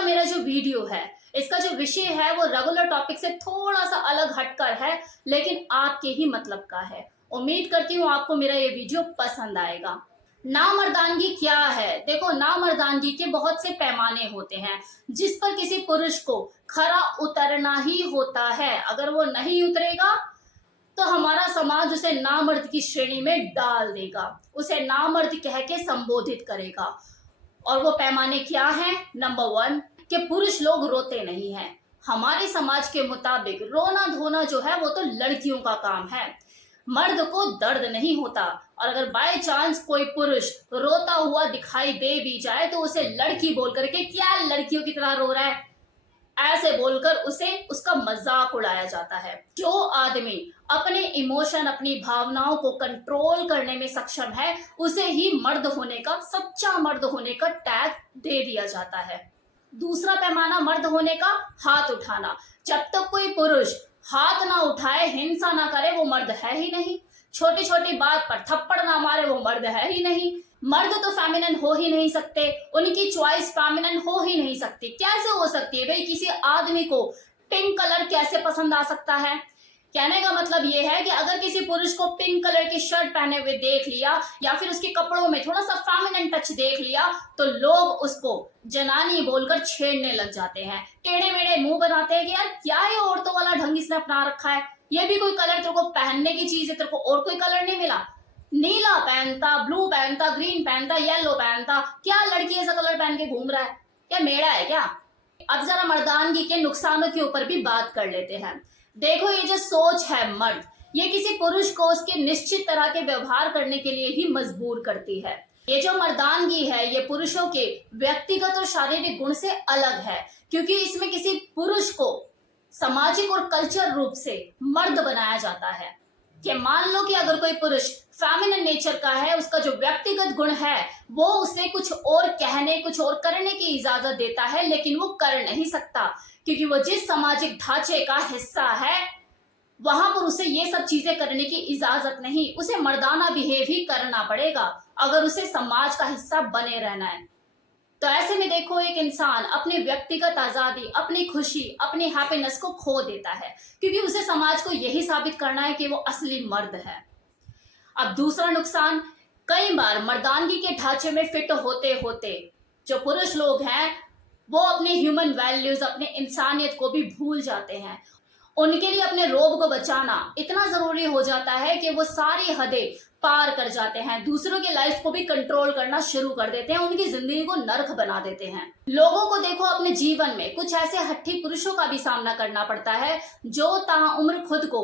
का मेरा जो वीडियो है, इसका जो विषय है वो रेगुलर टॉपिक से थोड़ा सा अलग हटकर है, लेकिन आपके ही मतलब का है। उम्मीद करती हूँ आपको मेरा ये वीडियो पसंद आएगा। नामर्दानगी क्या है? देखो, नामर्दानगी के बहुत से पैमाने होते हैं जिस पर किसी पुरुष को खरा उतरना ही होता है। अगर वो नहीं उतरेगा तो हमारा समाज उसे नामर्द की श्रेणी में डाल देगा, उसे नामर्द कह के संबोधित करेगा। और वो पैमाने क्या हैं? नंबर 1 कि पुरुष लोग रोते नहीं हैं। हमारे समाज के मुताबिक रोना धोना जो है वो तो लड़कियों का काम है, मर्द को दर्द नहीं होता। और अगर बाय चांस कोई पुरुष रोता हुआ दिखाई दे भी जाए तो उसे लड़की बोल करके, क्या लड़कियों की तरह रो रहा है, ऐसे बोलकर उसे उसका मजाक उड़ाया जाता है। जो आदमी अपने इमोशन, अपनी भावनाओं को कंट्रोल करने में सक्षम है, उसे ही मर्द होने का, सच्चा मर्द होने का टैग दे दिया जाता है। दूसरा पैमाना मर्द होने का, हाथ उठाना। जब तक कोई पुरुष हाथ ना उठाए, हिंसा ना करे, वो मर्द है ही नहीं। छोटी छोटी बात पर थप्पड़ ना मारे, वो मर्द है ही नहीं। मर्द तो फेमिनिन हो ही नहीं सकते, उनकी चॉइस फेमिनिन हो ही नहीं सकती। कैसे हो सकती है भाई? किसी आदमी को पिंक कलर कैसे पसंद आ सकता है? कहने का मतलब ये है कि अगर किसी पुरुष को पिंक कलर की शर्ट पहने हुए देख लिया या फिर उसके कपड़ों में थोड़ा सा फेमिनिन टच देख लिया तो लोग उसको जनानी बोलकर छेड़ने लग जाते हैं, टेढ़े मेढ़े मुंह बनाते हैं कि यार क्या ये औरतों वाला ढंग इसने अपना रखा है, ये भी कोई कलर तेरे को पहनने की चीज है, तेरे को और कोई कलर नहीं मिला? नीला पहनता, ब्लू पहनता, ग्रीन पहनता, येलो पहनता, क्या लड़की ऐसा कलर पहन के घूम रहा है? क्या मेड़ा है क्या? अब जरा मर्दानगी के नुकसानों के ऊपर भी बात कर लेते हैं। देखो, ये जो सोच है मर्द, ये किसी पुरुष को उसके निश्चित तरह के व्यवहार करने के लिए ही मजबूर करती है। ये जो मर्दानगी है ये पुरुषों के व्यक्तिगत और शारीरिक गुण से अलग है, क्योंकि इसमें किसी पुरुष को सामाजिक और कल्चर रूप से मर्द बनाया जाता है। कि मान लो कि अगर कोई पुरुष फेमिनिन नेचर का है, उसका जो व्यक्तिगत गुण है वो उसे कुछ और कहने, कुछ और करने की इजाजत देता है, लेकिन वो कर नहीं सकता क्योंकि वो जिस सामाजिक ढांचे का हिस्सा है वहां पर उसे ये सब चीजें करने की इजाजत नहीं। उसे मर्दाना बिहेव ही करना पड़ेगा अगर उसे समाज का हिस्सा बने रहना है। तो ऐसे में देखो, एक इंसान अपनी व्यक्तिगत आजादी, अपनी खुशी, अपनी हैप्पीनेस को खो देता है क्योंकि उसे समाज को यही साबित करना है कि वो असली मर्द है। अब दूसरा नुकसान, कई बार मर्दानगी के ढांचे में फिट होते होते जो पुरुष लोग हैं वो अपने ह्यूमन वैल्यूज, अपने इंसानियत को भी भूल जाते हैं। उनके लिए अपने रोब को बचाना इतना जरूरी हो जाता है कि वो सारी हदें पार कर जाते हैं, दूसरों की लाइफ को भी कंट्रोल करना शुरू कर देते हैं, उनकी जिंदगी को नर्क बना देते हैं। लोगों को देखो, अपने जीवन में कुछ ऐसे हट्ठी पुरुषों का भी सामना करना पड़ता है जो ताउम्र खुद को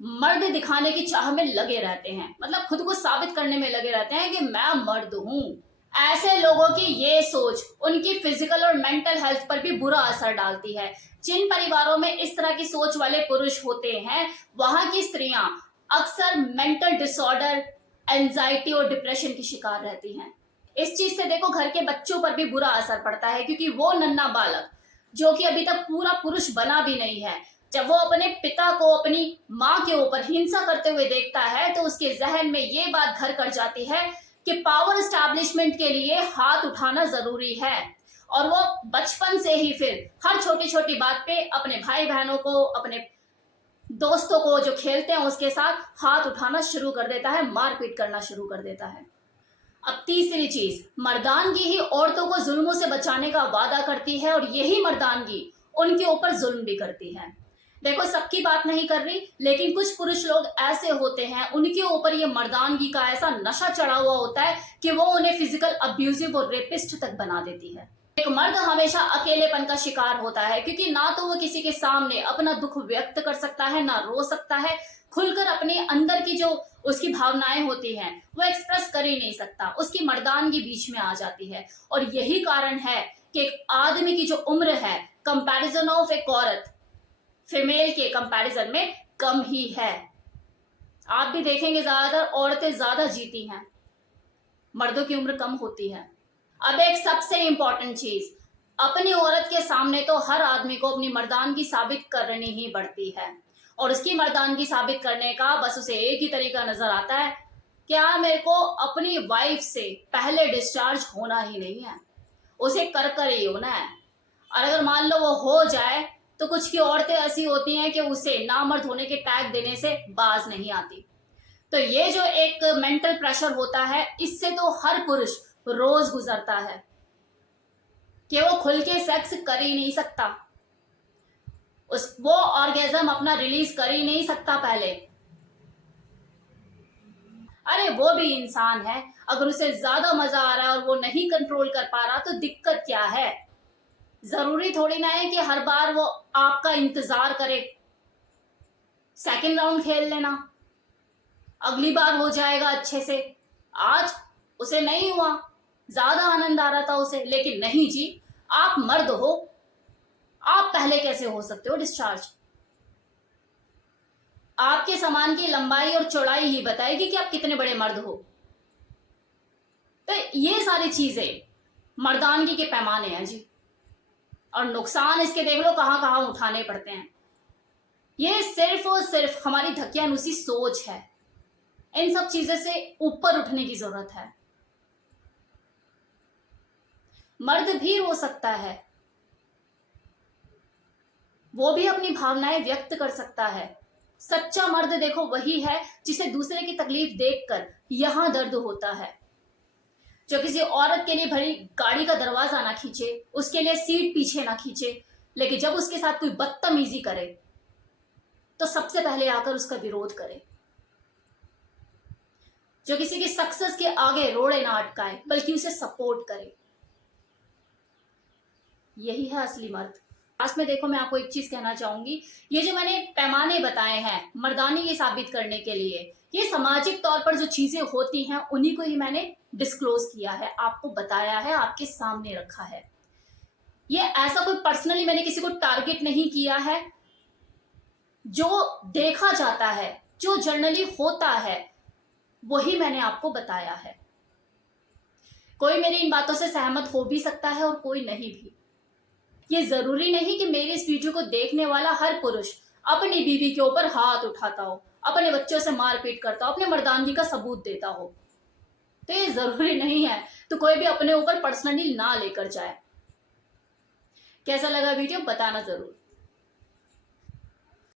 मर्द दिखाने की चाह में लगे रहते हैं, मतलब खुद को साबित करने में लगे रहते हैं कि मैं मर्द हूँ। ऐसे लोगों की ये सोच उनकी फिजिकल और मेंटल हेल्थ पर भी बुरा असर डालती है। जिन परिवारों में इस तरह की सोच वाले पुरुष होते हैं वहां की स्त्रियां अक्सर मेंटल डिसऑर्डर, एंजाइटी और डिप्रेशन की शिकार रहती हैं। इस चीज से देखो घर के बच्चों पर भी बुरा असर पड़ता है क्योंकि वो नन्हा बालक जो कि अभी तक पूरा पुरुष बना भी नहीं है, जब वो अपने पिता को अपनी माँ के ऊपर हिंसा करते हुए देखता है तो उसके जहन में ये बात घर कर जाती है कि पावर एस्टैब्लिशमेंट के लिए हाथ उठाना जरूरी है। और वो बचपन से ही फिर हर छोटी छोटी बात पे अपने भाई बहनों को, अपने दोस्तों को जो खेलते हैं उसके साथ हाथ उठाना शुरू कर देता है, मारपीट करना शुरू कर देता है। अब तीसरी चीज, मर्दानगी ही औरतों को जुल्मों से बचाने का वादा करती है और यही मर्दानगी उनके ऊपर जुल्म भी करती है। देखो, सबकी बात नहीं कर रही, लेकिन कुछ पुरुष लोग ऐसे होते हैं उनके ऊपर ये मर्दानगी का ऐसा नशा चढ़ा हुआ होता है कि वो उन्हें फिजिकल अब्यूजिव और रेपिस्ट तक बना देती है। एक मर्द हमेशा अकेलेपन का शिकार होता है क्योंकि ना तो वो किसी के सामने अपना दुख व्यक्त कर सकता है, ना रो सकता है, खुलकर अपने अंदर की जो उसकी भावनाएं होती हैं वो एक्सप्रेस कर ही नहीं सकता। उसकी मर्दानगी बीच में आ जाती है और यही कारण है कि एक आदमी की जो उम्र है कंपैरिजन ऑफ एक औरत फीमेल के कंपैरिजन में कम ही है। आप भी देखेंगे ज्यादातर औरतें ज्यादा जीती हैं, मर्दों की उम्र कम होती है। अब एक सबसे इंपॉर्टेंट चीज, अपनी औरत के सामने तो हर आदमी को अपनी मर्दानगी साबित करनी ही पड़ती है और उसकी मर्दानगी साबित करने का बस उसे एक ही तरीका नजर आता है, क्या मेरे को अपनी वाइफ से पहले डिस्चार्ज होना ही नहीं है, उसे कर कर ही होना है। और अगर मान लो वो हो जाए तो कुछ की औरतें ऐसी होती हैं कि उसे नामर्द होने के टैग देने से बाज नहीं आती। तो ये जो एक मेंटल प्रेशर होता है, इससे तो हर पुरुष रोज गुजरता है कि वो खुल के सेक्स कर ही नहीं सकता, वो ऑर्गेजम अपना रिलीज कर ही नहीं सकता पहले। अरे वो भी इंसान है, अगर उसे ज्यादा मजा आ रहा है और वो नहीं कंट्रोल कर पा रहा तो दिक्कत क्या है। जरूरी थोड़ी ना है कि हर बार वो आपका इंतजार करे। सेकंड राउंड खेल लेना, अगली बार हो जाएगा अच्छे से। आज उसे नहीं हुआ, ज्यादा आनंद आ रहा था उसे, लेकिन नहीं जी, आप मर्द हो, आप पहले कैसे हो सकते हो डिस्चार्ज। आपके सामान की लंबाई और चौड़ाई ही बताएगी कि आप कितने बड़े मर्द हो। तो ये सारी चीजें मर्दानगी के पैमाने हैं जी, और नुकसान इसके देख लो कहां कहां उठाने पड़ते हैं। ये सिर्फ और सिर्फ हमारी धकियानुसी सोच है। इन सब चीजों से ऊपर उठने की जरूरत है। मर्द भी रो सकता है, वो भी अपनी भावनाएं व्यक्त कर सकता है। सच्चा मर्द देखो वही है जिसे दूसरे की तकलीफ देखकर यहां दर्द होता है, जो किसी औरत के लिए भरी गाड़ी का दरवाजा ना खींचे, उसके लिए सीट पीछे ना खींचे, लेकिन जब उसके साथ कोई बदतमीजी करे तो सबसे पहले आकर उसका विरोध करे, जो किसी की सक्सेस के आगे रोड़े ना अटकाए बल्कि उसे सपोर्ट करे। यही है असली मर्द। लास्ट में देखो, मैं आपको एक चीज कहना चाहूंगी, ये जो मैंने पैमाने बताए हैं मर्दानी ये साबित करने के लिए, ये सामाजिक तौर पर जो चीजें होती हैं उन्हीं को ही मैंने डिस्क्लोज किया है, आपको बताया है, आपके सामने रखा है। ये ऐसा कोई पर्सनली मैंने किसी को टारगेट नहीं किया है। जो देखा जाता है, जो जनरली होता है, वही मैंने आपको बताया है। कोई मेरी इन बातों से सहमत हो भी सकता है और कोई नहीं भी। ये जरूरी नहीं कि मेरे इस वीडियो को देखने वाला हर पुरुष अपनी बीवी के ऊपर हाथ उठाता हो, अपने बच्चों से मारपीट करता हो, अपने मर्दानगी का सबूत देता हो। तो ये जरूरी नहीं है, तो कोई भी अपने ऊपर पर्सनली ना लेकर जाए। कैसा लगा वीडियो बताना जरूर।